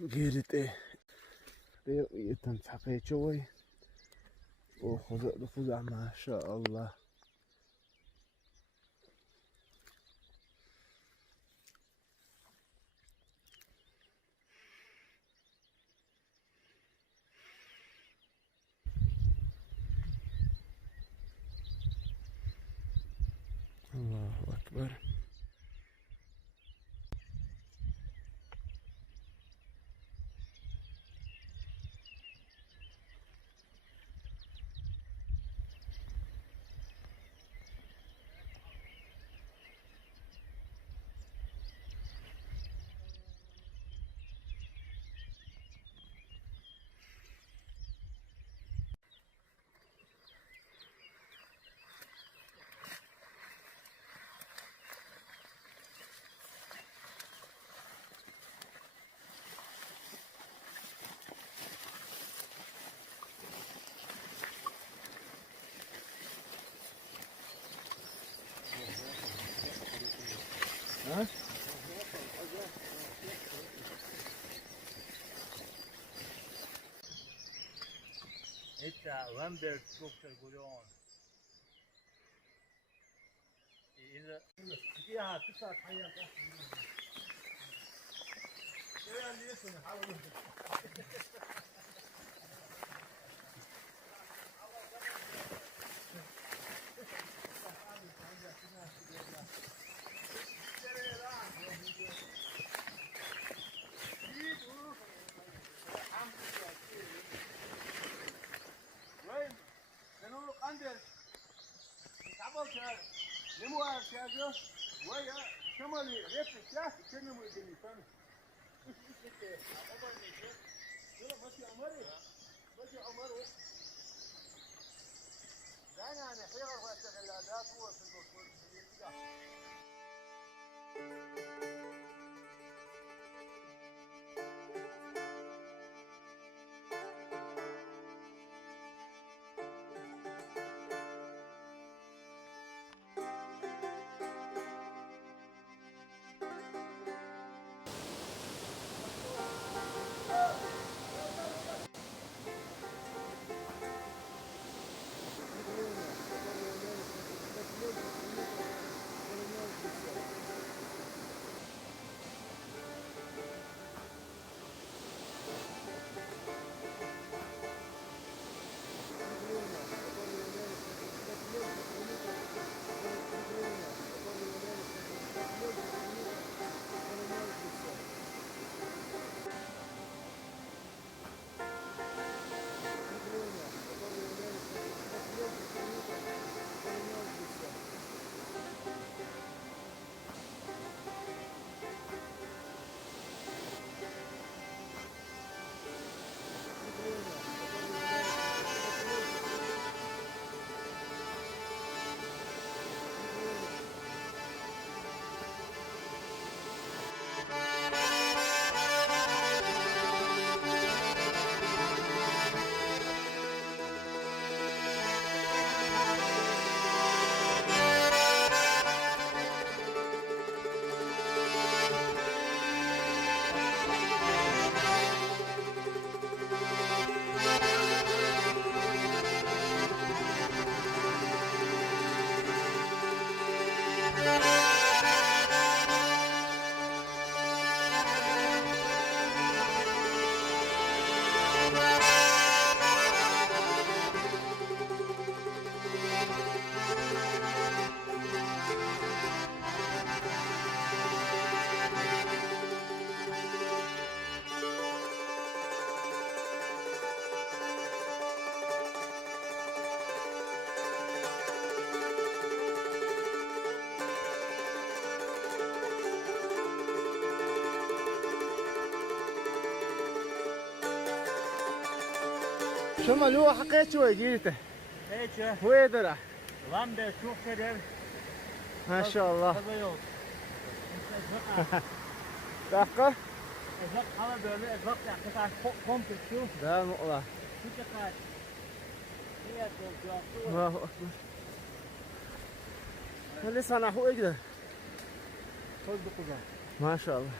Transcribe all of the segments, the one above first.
گیریته یتن تپه چوی او خدا ماشاءالله. الله اکبر. Etta Lambert doktor Gulon. İyi ya, bir saat hayata. Yani diyorsun, havlu. ويا شمالي ريت الشاف كنا مدني فاهم ايش كده عمر يلا ماشي عمر ماشي عمر لا انا خير واشتغل لا هو في الدكتور شمال هو حقيت شوي جيته ايش هو درع Lambert çok sever. ما شاء الله. Fazla yok. دقة Ezak hava böyle ezak yaklaşık komple şu. ده المقلة. Şu kadar. Niye çok الله أكبر. اللي صنع هو يقدر. Söz bu kuzan. ما شاء الله.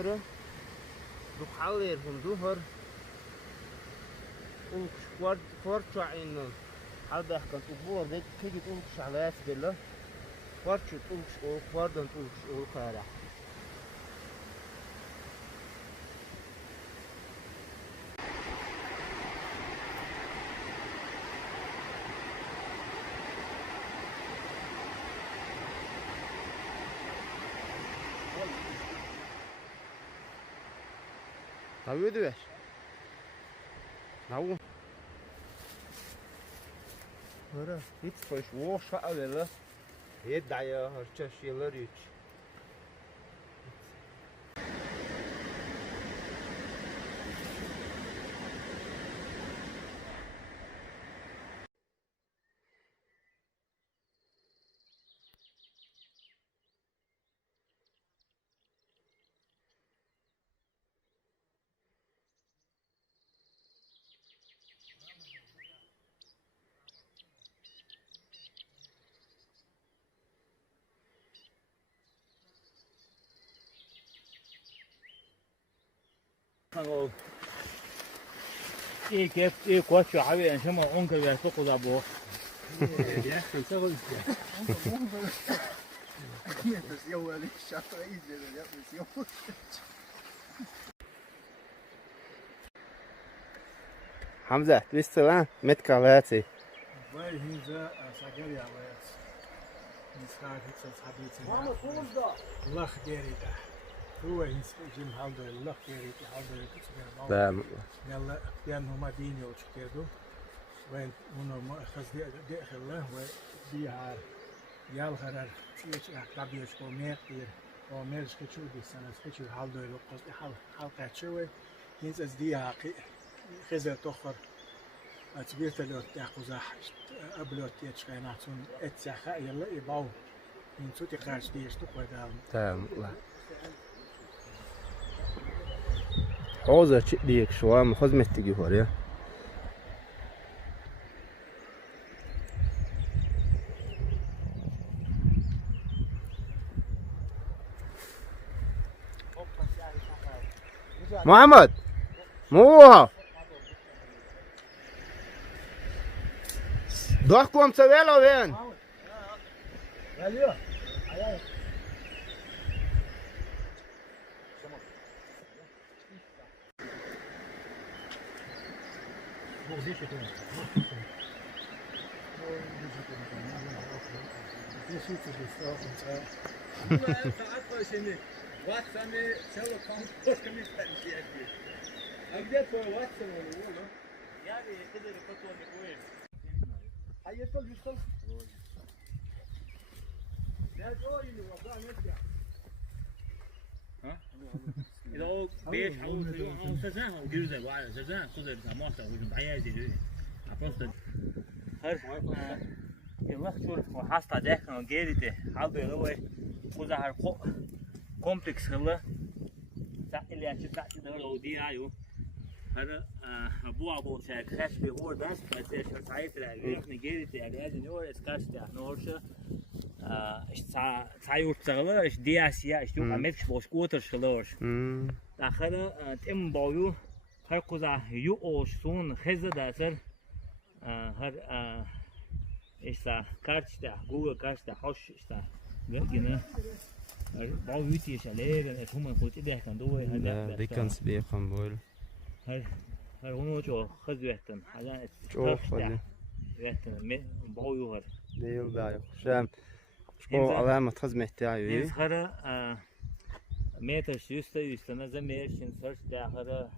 هرا دو حاول هم هر وش كورتشو عينه هذا كان تقول ده كي تقول شغلات بالله كورتشو تقول كوردن تقول خيره Tabii de ver. Nou. Hörru, hiç hoş woş öyle. Yedda ya harçaş yıllar üç. 하고 이 고추 하위에什么 엉켜야 쏟고다 뭐 예, 그거 있어. بس يوم الشهر يجي بس يوم Hamza, bist du lan? Mit Kalati. Weil hinza Sageria was misrak het habit. Mama komda. Lach gerida. هو جيم هالدو الله كيري هالدو كتير Da. يلا بيان هما ديني وشكيدو وين منو خز دي خلا وبيها يال خرر شيء أكتابيش كومير كومير شكشو دي سنة شكشو هالدو لقص حال كاتشوي هيز از دي عقي خزر تخر أتبيت لو تأخذ قبل تيجي ناتون اتسخا يلا يباو من صوتي خارج ديش تقوى دام Tamam. حوزة ديك شوام خزمة تيجي هوريا. محمد موها ضحكم سويلا وين؟ إذا هو بيش أو سزان أو جوزة وعلى سزان كذا بسماسة وجمعية زي ده أبوست هر يلا شو وحاسة ده كانوا جيرته حاول يلوي كذا هر كومبلكس خلا اللي عشان تعطي ده لو دي عيو هذا أبو شاك خاش بيقول بس شو ساعات العيال نجيرته العيال نور إسكاش ده نورشة سايور تغلى إيش دي آسيا إيش يوم أمريكش بوسكوتر شلورش آخر تم بايو هر كذا يو أوش سون خزة داسر هر إيش تا كارتش تا جوجل كارتش تا حش إيش تا جنا بايو تيش عليه هم كنت إده كان دوه Da, die kannst du bekommen wohl. هر هونو جو خز وقتن هذا جو خذ. وقتن بايو هر ديل دا شام. شو علامة خزمة تاعي. إنس خرا متر شوستا نزمير شن سرش داخل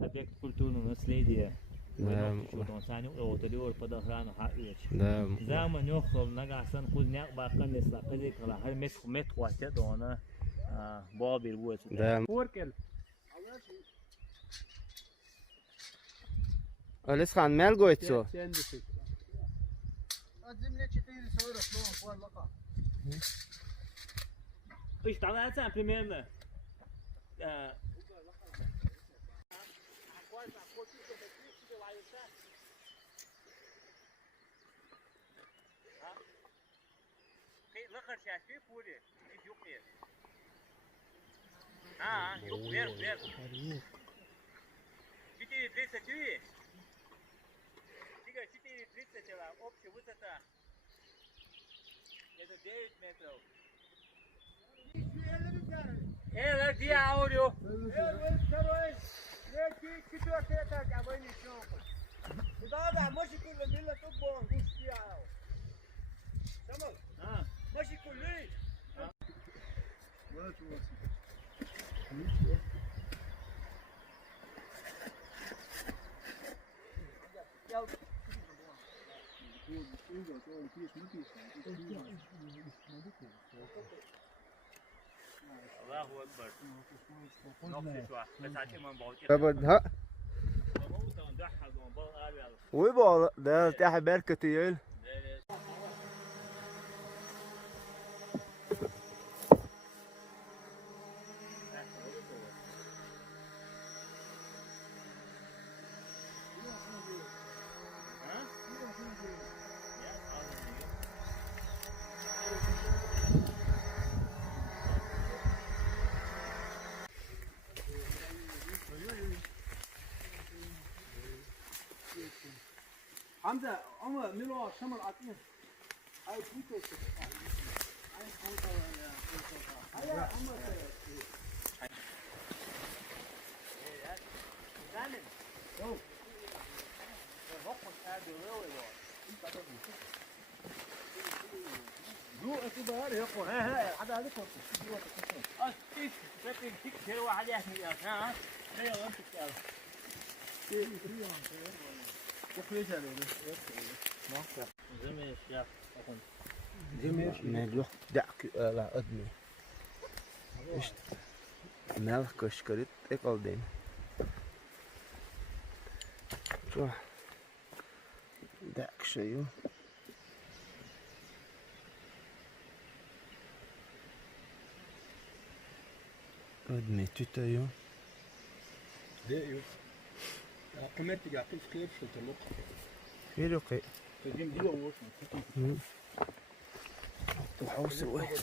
أبيك كلتون نسليدية. نعم. شو تونساني أو تدور بدهران حقيقة. نعم. زمان يخل نجاسن خود نيك باقن لسلا كذي كلا هر مت وقت دونا بابير بوت. نعم. فوركل Alles gaan mel gooit zo. الزملة كتير صورة شلون فوق اللقا إيش طلعت عن بريميرنا؟ لخر شاشة بوري يجوكي Yok ver. Четыре 34. Тига 4,30 общая высота. Это 9 метров. Это где аудио? Второй, третий, четвертый этаж, а вы не чокаете. Да, можете кулемила тут бон, гуштял. Tamam. Maşı kulli. Bana çuvası. الله اكبر. نقطة واحد. بس عشان ما نبغى. بدها ويبقى ده تحت بركة يل Hamza ama Milo akşam atıyor. Ay bu da. Ay kanka ya. Ay ama Zalim. Yo. Hoppa hadi öyle var. جو اعتبار يقول ها هذا عليك ايش شكل تكسر واحد يحمي ها هي وانت تعرف نجوح دعك لا أدنى إيش ملك كشكرت إقلدين شو دعك شيء أدنى تتايو ديو قمت يعطيك كيف تطلق في رقي تجيب دي وش الحوس واحد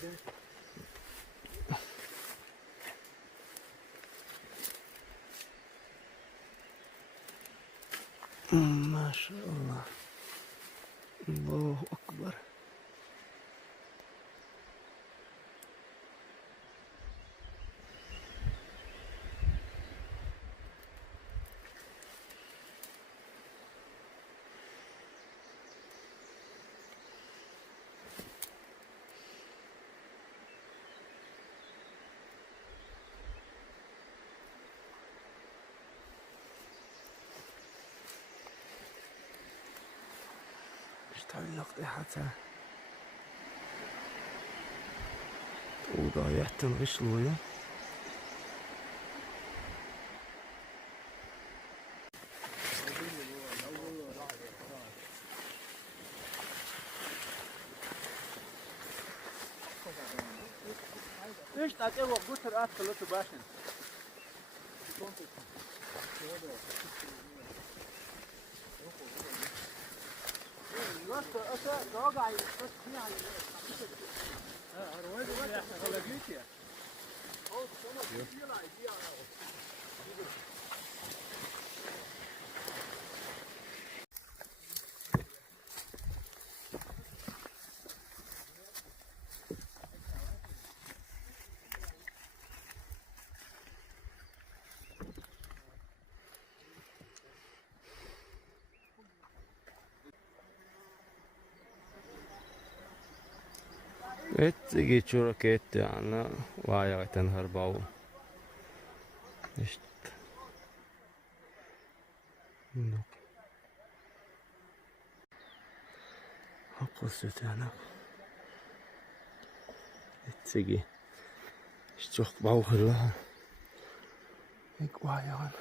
ما شاء الله الله أكبر اشتعلق حتى وضايعت الغشلوية ايش تعطيه وقت رأس خلته باشن اتجي شركة يعني وايا تنهر باو اشت قصت انا اتجي اشتوق باو هلا هيك وايا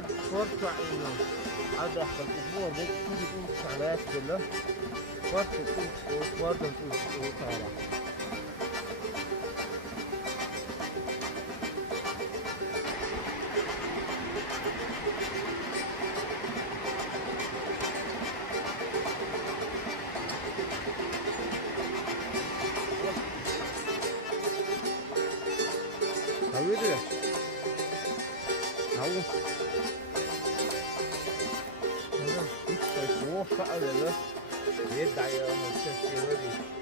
فرصة إنه هذا أحد الأسبوع ده تيجي تقول على كله فرصة تقول فرصة تقول طالع. Tahu itu ya? Tahu. Hiç boş kalıyor. Ne dayı ama sen şey